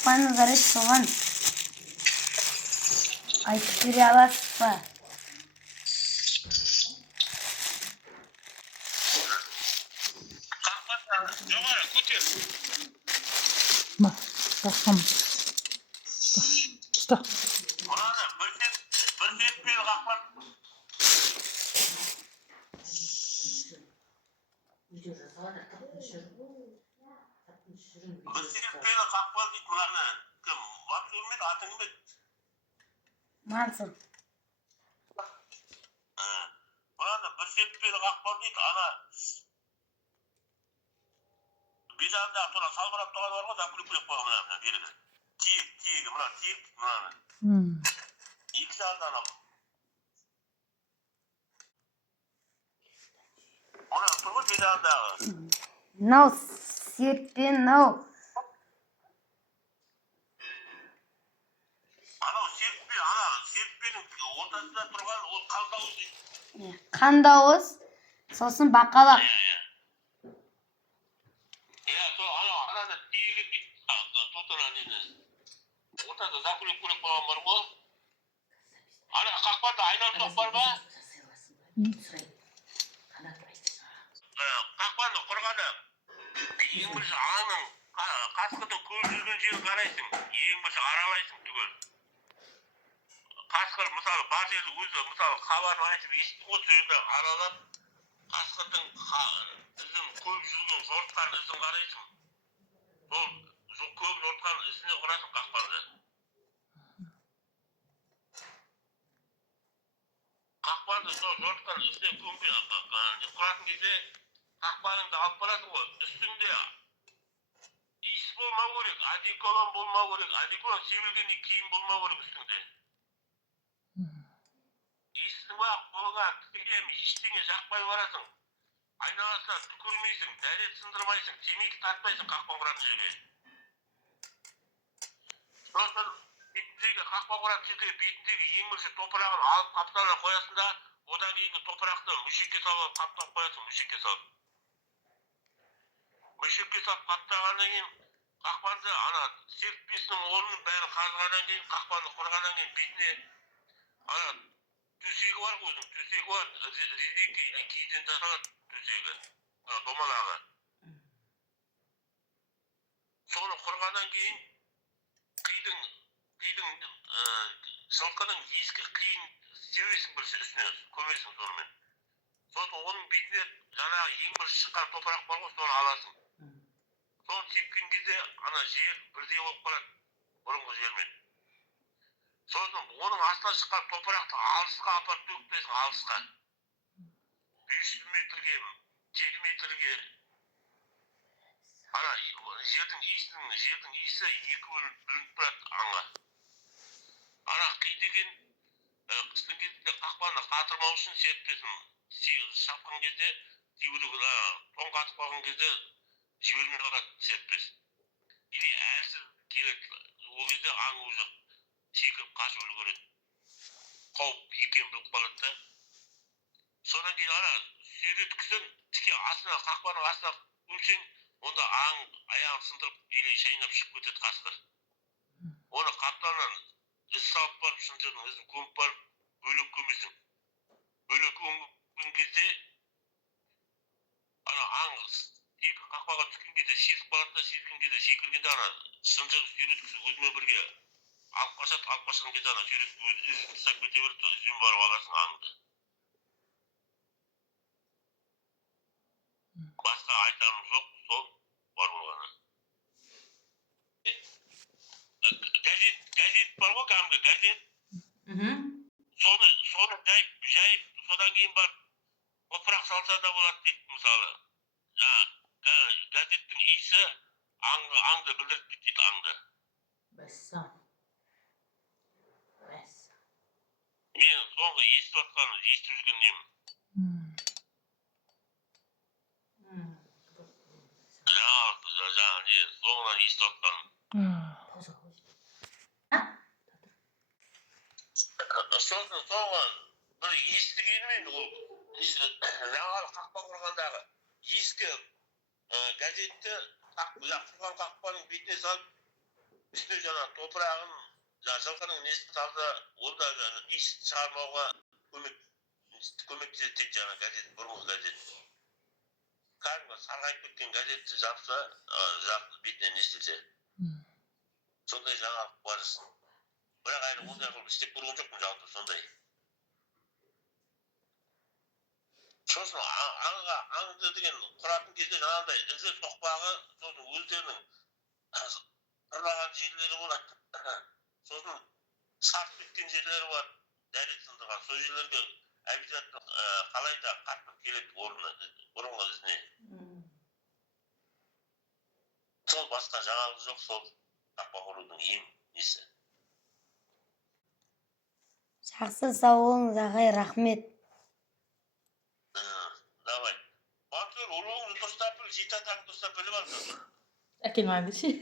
қақпаның қыры соған айтып бере аласыз ба? Жоғары көтер. Ма, тақым. Ұста. Мынаны бір сетпейлі қақпан. Бір сетпейлі қақпан дейді мынаны. Кім? Ватыр ме, атың ме? Мансұр. Мынаны бір сетпейлі қақпан дейді. Ана бизанда тура салбырап тұрған бар ғой, закулек қойған мына береді. Тиегі, мына тиек, мынаны. Екі салды анау. Мына тұр ғой бизандағы. Мынау серпен, мынау. Анау серппе, ана серппенің ортасында тұрған ол қандауыз дейді. Қандауыз, сосын бақалақ. Ананы тиегі дейді. Тотына нені. Ортада закулек қойған бар ғой. Ана қақпанда айналсоқ бар ба? Қақпаны құрғанда ең бірінші аңның қасқырдың көп жүрген жерін қарайсың. Ең бірінші аралайсың түгел. Қасқыр мысалы бар жерді өзі мысалы хабарын айтып естіп ғой, сол жерді аралап қасқырдың ізін көп жүрген жортқан ізін қарайсың. Сол көп жортқан ізіне құрасың қақпанды. Қақпанды сол жортқан ізіне құратын кезде қақпаныңды алып барасың ғой. Үстіңде иіс болмау керек, одеколон болмау керек, одеколон себілгенде киім болмау керек үстіңде. Иістің бақ қолыңа тікем ештеңе жақпай барасың. Айналасына түкірмейсің, дәрет сындырмайсың, темекі тартпайсың қақпан құратын жерге. Сосын бетіндегі қақпан құратын жерге бетіндегі ең бірінші топырағын алып қапталына қоясың да, одан кейінгі топырақты мүшекке салып қаптап қоясың, мүшекке салып. Мүшекке салып қаптағаннан кейін қақпанды ана серппесінің орнын бәрін қазғаннан кейін, қақпанды құрғаннан кейін бетіне ана төсегі бар ғой, өзінің төсегі бар, резеңке или киізден жасалады төсегі, домалағы. Соны құрғаннан кейін қидың жылқының ескі қиын сеуесің бірінші үстіне, көмесің сонымен. Сосын оның бетіне жаңағы ең бір шыққан топырақ бар ғой, соны аласың. Соны сепкен кезде ана жер бірдей болып қалады, бұрынғы жермен. Сосын оның астынан шыққан топырақты алысқа апарып төгіп, алысқа. 500 метрге, 7 метрге. Ана жердің иісі екі бөлініп тұрады аңға. Ана қи деген қыстың кезінде қақпаны қатырмау үшін серппесін. Шапқан кезде, тоң қатып қалған кезде жібермей қалады серппес. Или әлсіз келеді, ол кезде аң уже секіріп қашып үлгереді. Қауіп екенін біліп қалады да. Содан кейін ана сүйреткісін тіке астына, қақпаның астына өлсең, онда аң аяғын сындырып, или шайнап шығып кетеді қасқыр. Оны қапталынан із салып барып, шын жердің ізін көміп барып, бөлек көмесің. Бөлек көмген кезде ана аң екі қақпаға түскен кезде шешіп қалады да, шешкен кезде шекіргенде ана шын жер сүйреткісі өзімен бірге алып қашқан кезде ана сүйреткі өз ізін тастап кете береді, ізбен барып аласың аңды. Басқа айтарым жоқ, сол бар болғаны. Газет бар ғой, кәдімгі газет. Соны жайып, содан кейін барып топырақ салса да болады дейді мысалы. Газеттің иісі аңды білдіріп дейді, аңды. Мен соңғы естіп жүрген немін. Жаңағы соңынан естіп жатқаным. Соңғы бір естігенім ол жаңағы қақпа құрғандағы ескі газетті құрған қақпаның бетіне салып Üstüne жаңа топырағын жаңа жылқының несін салса ол да иіс шығармауға көмектеседі дейді жаңа газет, бұрынғы газет. Кәдімгі сарғайып кеткен газетті жапса, бетіне не істесе. Сондай жаңалық барысын. Бірақ әлі ондай қылып істеп көрген жоқпын жалпы сондай. Сосын аңды деген құратын кезде жаңағыдай ізі соқпағы, сосын өздерінің ұрлаған жерлері болады. Сосын сарып кеткен жерлері бар, дәрет сындырған. Сол жерлерге обязательно қалай да қатты келеді орнына, бұрынғы ізіне. Сол басқа жаңалық жоқ, сол қақпақ ұрудың ең несі. Жақсы, сау болыңыз ағай, рахмет. Давай. Батыр, ұруыңды дұрыстап біл, жеті атаңды дұрыстап біліп алсын. Әкең аңдышы.